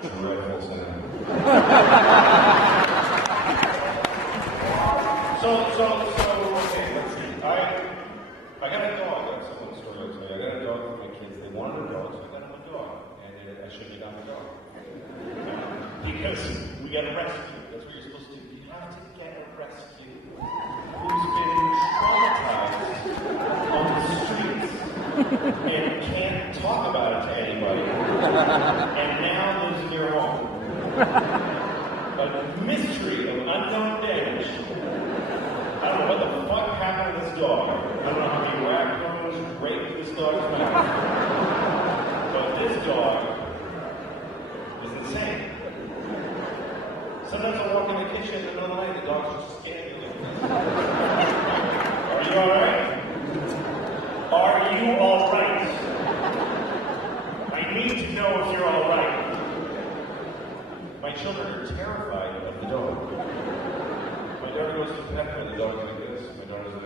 Dreadful sound. Okay, let's see. I got a dog. That's someone's story. I got a dog for my kids. They wanted a dog, so I got them a dog. And I shouldn't have gotten a dog. Because we got a rescue. That's what you're supposed to do. You have to get a rescue who's been traumatized on the streets and can't talk about it to anybody, and now lives in their home. A mystery of unknown damage. I don't know what the fuck happened to this dog. I don't know how many raccoons raped this dog's mouth. But this dog is insane. Sometimes I walk in the kitchen in the middle of the night, the dog's just scanning me. Are you alright? Are you alright? I need to know if you're alright. My children are terrified of the dog. My daughter goes to pet her, the dog's like this. My daughter's like,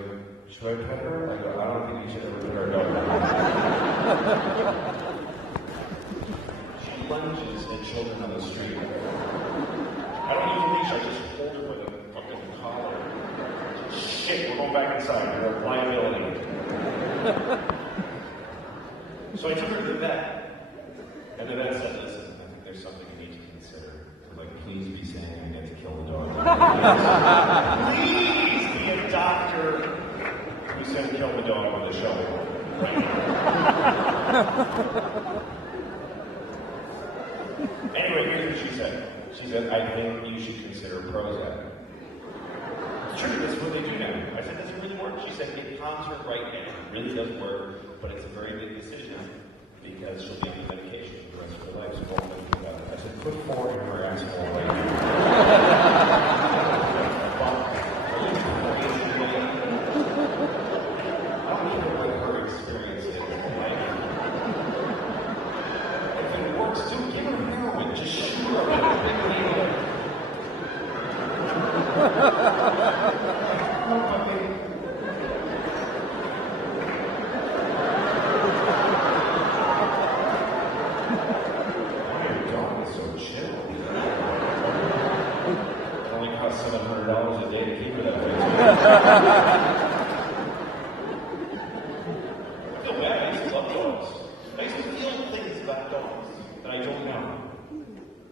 should I pet her? I go, I don't think you should ever pet our dog. She lunges at children on the street. I don't use a leash, I just hold her with a fucking collar. Shit, we're going back inside. We're a liability. So I took her to the vet. And the vet said, listen, I think there's something you need to consider. Like, please be saying I get to kill the dog. Please be a doctor who said kill the dog with a shovel. Anyway, here's what she said. She said, I think you should consider Prozac. It's true, that's what they do now. I said, does it really work? She said, it calms her right now. It really does work, but it's a very big decision because she'll be on medication for the rest of her life. So don't think about it. I said, put 4 in her asshole right now. I don't even know what her experience is. If it works too, give her heroin. Just shoot her with a big needle. No, puppy. Why your dog is so chill? It only costs $700 a day to keep her that way. I feel bad. I used to love dogs. I used to feel things about dogs that I don't know.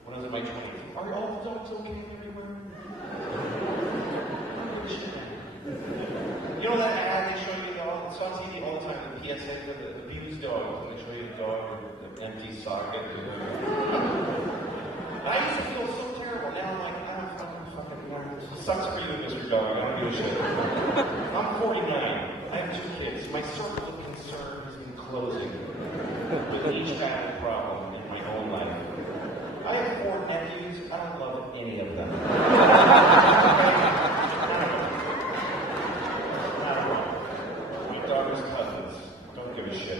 When I was in my 20s. Are all the dogs okay everywhere? You know that ad they show you it's on TV all the time, the PSA for the abused dog. They show you the dog with the empty socket. I used to feel so terrible. Now I'm like, I'm fucking it sucks for you, Mr. Dog. I don't give a shit. I'm 49. I have 2 kids. My circle of concern has been closing. With each family problem in my own life. I have 4 nephews. I don't love any of them. Cousins. Don't give a shit.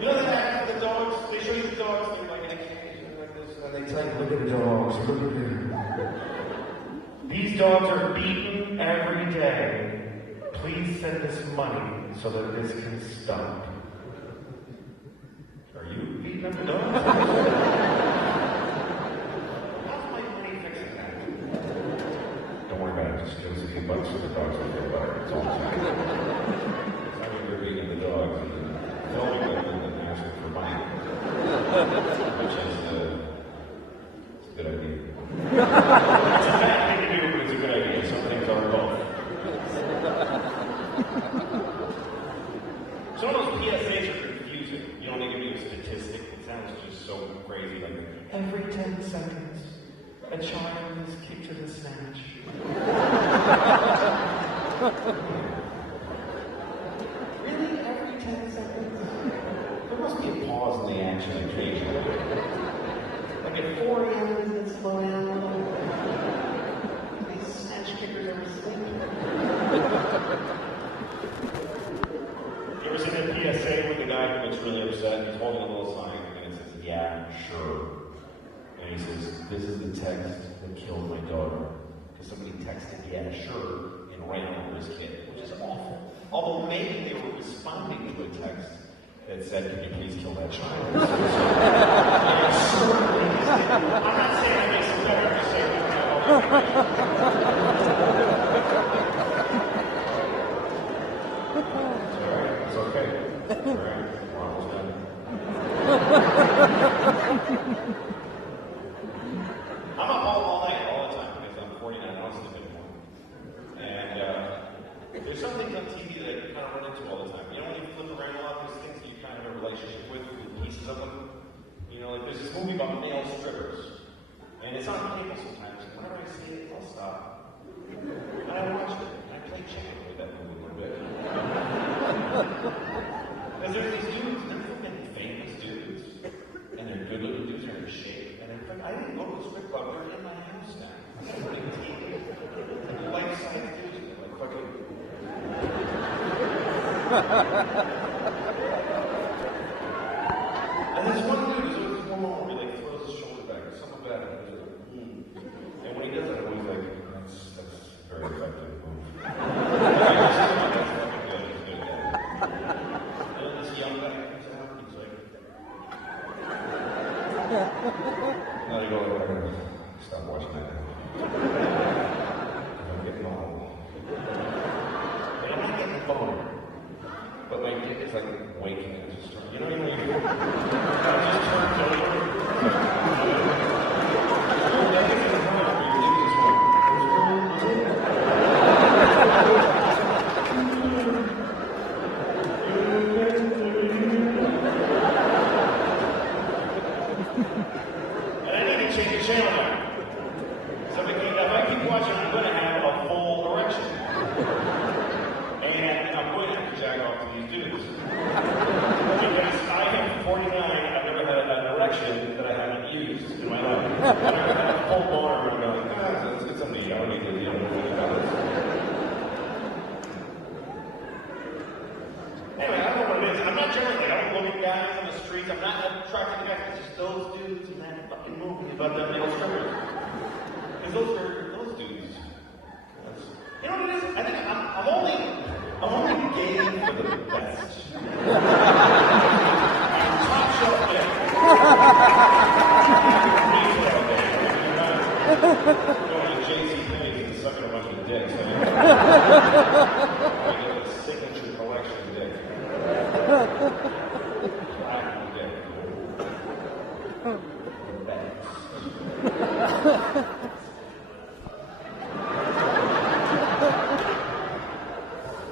You know that act of the dogs? They show you the dogs, they're like in a cage, like this, and they tell you, look at the dogs, look at them. These dogs are beaten every day. Please send us money so that this can stop. Are you beating up the dogs? How's my money fixing that? Don't worry about it, just give us a few bucks for the dogs will feel better. It's all the time. I mean, we're beating the dogs and filming them and asking for money. Which is, it's a good idea. It's a bad thing to do, but it's a good idea. Some things are both. Some of those PSAs are confusing. You don't need to give me a statistic. It sounds just so crazy. Like, every 10 seconds, a child is kicked to the snatch. Really? Every 10 seconds? There must be a pause in the action occasionally. Like at 4 a.m., does it slow down a little? These snatch kickers ever sleep? You ever seen that PSA with the guy who gets really upset? He's holding a little sign and it says, yeah, sure. And he says, this is the text that killed my daughter. Because somebody texted, yeah, sure, and ran over his kid, which is awful. Although maybe they were responding to a text that that said, "Can you please kill that child?" I'm not saying that makes it better. I'm just saying it's okay. It's all right. We're almost done. I'm up all night, all the time, because I'm 49. I don't sleep anymore. And there's some things on TV that I kind of run into all the time. You know, when you flip around a lot of these things that you kind of have a relationship with pieces of them. You know, like there's this movie about male strippers. And it's on cable sometimes. And whenever I see it, I'll stop. And I watch it. And I play chicken with that movie a little bit. Because there's these dudes, they're fucking famous dudes. And they're good looking dudes, they're in shape. And they're like, I didn't go to a strip club, they're in my house now. They're like life-size dudes. They're like fucking. And this one dude, there's always one moment where he like throws his shoulder back or something bad, and he's like, And when he does that, I'm always like, that's very effective move. And then this young guy comes out, and he's like, now you go like, I gotta stop watching that now. I'm getting old. And I'm not getting the phone. But my dick is like waking and just turning. You know what I mean? It just turns over. And I need to change the channel now. So if I keep watching, I'm going to have a full erection. And I'm going to have to jack off to these dudes. Because I am 49, I've never had an erection that I haven't used in my life. I've never had a full boner where I'm like, it's a me, I don't need to deal with this. Anyway, I don't know what it is. I'm not generally, I don't look at guys on the streets, I'm not attracted to guys, it's just those dudes in that fucking movie about them male strippers. Because those dudes. You know what it is? I think I'm only gay for the best. Top shelf dick. Going to JC's Penney's and sucking a bunch of dicks. I get a signature collection dick. Platinum dick.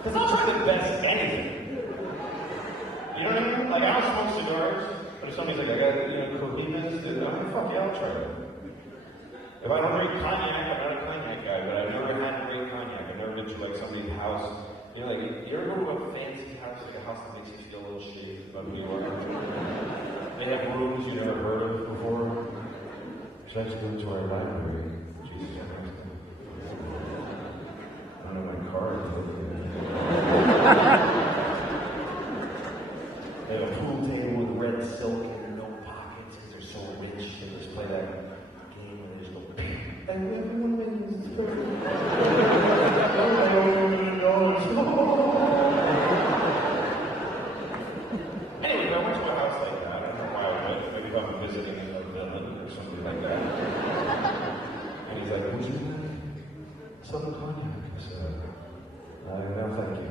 Because I'll try to best anything. You know what I mean? Like, I don't smoke cigars, but if somebody's like, I got, cohinas, then I'm like, fuck yeah, I'll try it. If I don't drink cognac, I'm not a cognac guy, but I've never had great cognac. I've never been to, like, somebody's house. You know, like, you ever go to a fancy house, like a house that makes you feel a little shitty about New York? They have rooms you never heard of before. Should I just go to our library? Jesus Christ. I don't know my card. They have a pool table with red silk and no pockets because they're so rich. They just play that game where they just go, and everyone wins. Anyway, I went to a house like that. I don't know why I went. Maybe if I'm visiting in a villa or something like that. And he's like, would you like some cognac? I said, no, thank you.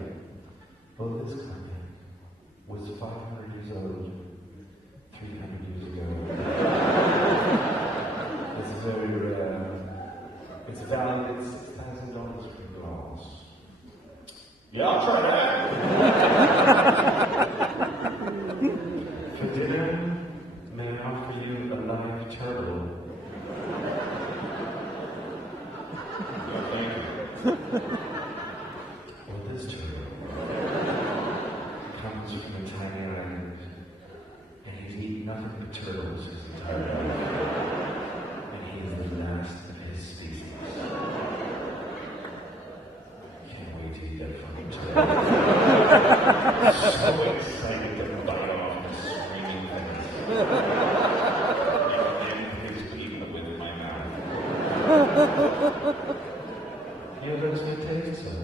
Well, this cognac was 500 years old 300 years ago. It's very rare. It's valued at $6,000 for glass. Yeah, I'll try that. For dinner, may I offer you a live turtle? No, thank you. Well, this turtle comes from a tiny island, and he's eaten nothing but turtles his entire life. And he is the last of his species. Can't wait to eat that fucking turtle. So excited to bite off the screaming things. And his teeth with my mouth. You ever had sweet taste, sir?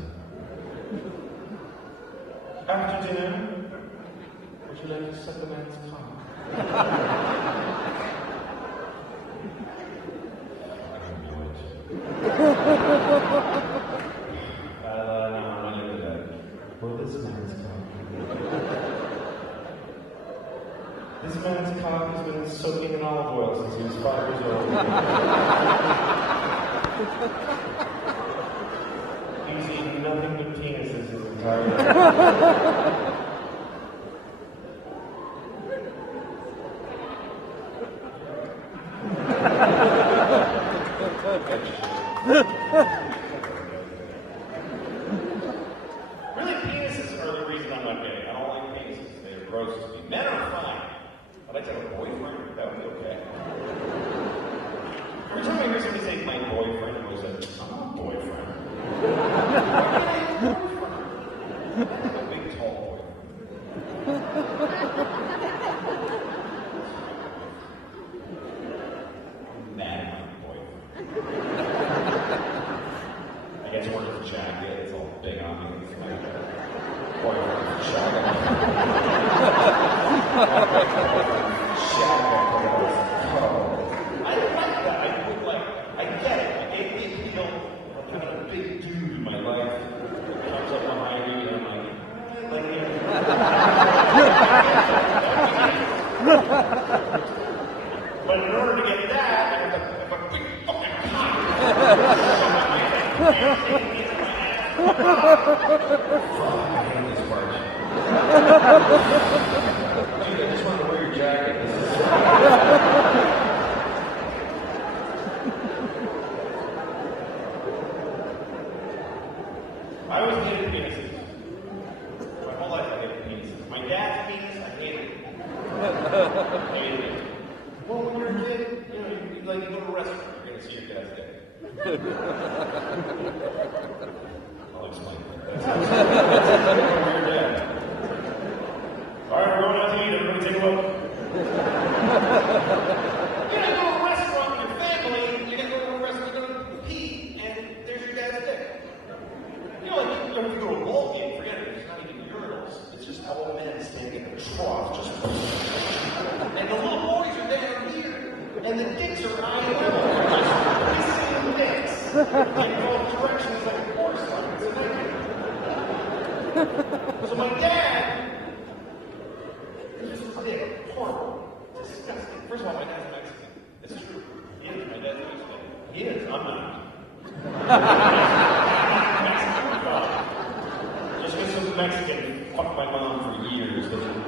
After dinner, would you like to suck a man's cock? I don't know it. No, I'm not into that. Well, this man's cock. This man's cock has been soaking in olive oil since he was 5 years old. He's eaten nothing but penises his entire life. Really, penises are the reason I'm not gay. I don't like penises. They are gross to me. Men are fine. I'd like to have a boyfriend. That would be okay. Every time I hear somebody say my boyfriend, I always say, I'm not a boyfriend. Why can't I have a boyfriend? I have a big, tall boyfriend. Mad at my boyfriend. I get to work with a jacket, it's all big on me. It's like boyfriend jacket. I like that. I get it. I get the appeal of kind of a big dude in my life. Comes up behind me and I'm like him. But in order to get that, I have to have a big fucking cock. I hate this part. Dude, I just wanted to wear your jacket. This is I always hated penises. My whole life I hated penises. My dad's penis, I hated it. I hated it. Well, when you're a kid, you know, you go to a restaurant, you're going to see your dad's dick. I'll explain that. That's your dad. All right, we're going out to eat. Everybody take a look. You're going to go to a restaurant with your family, you're going to go to a restaurant, you're going to pee, and there's your dad's dick. You know, like, if you go to a ball game, forget it, it's not even urinals. It's just old men standing in a trough, just... And the little boys are down here, and the dicks are eye level. They're just pissing dicks. They go in directions like a horse line. It's a nightmare. So my dad... This is dick. Horrible. Disgusting. First of all, my dad's Mexican. It's true. He is. My dad's Mexican. He is. I'm not. Just because some Mexican fucked my mom for years doesn't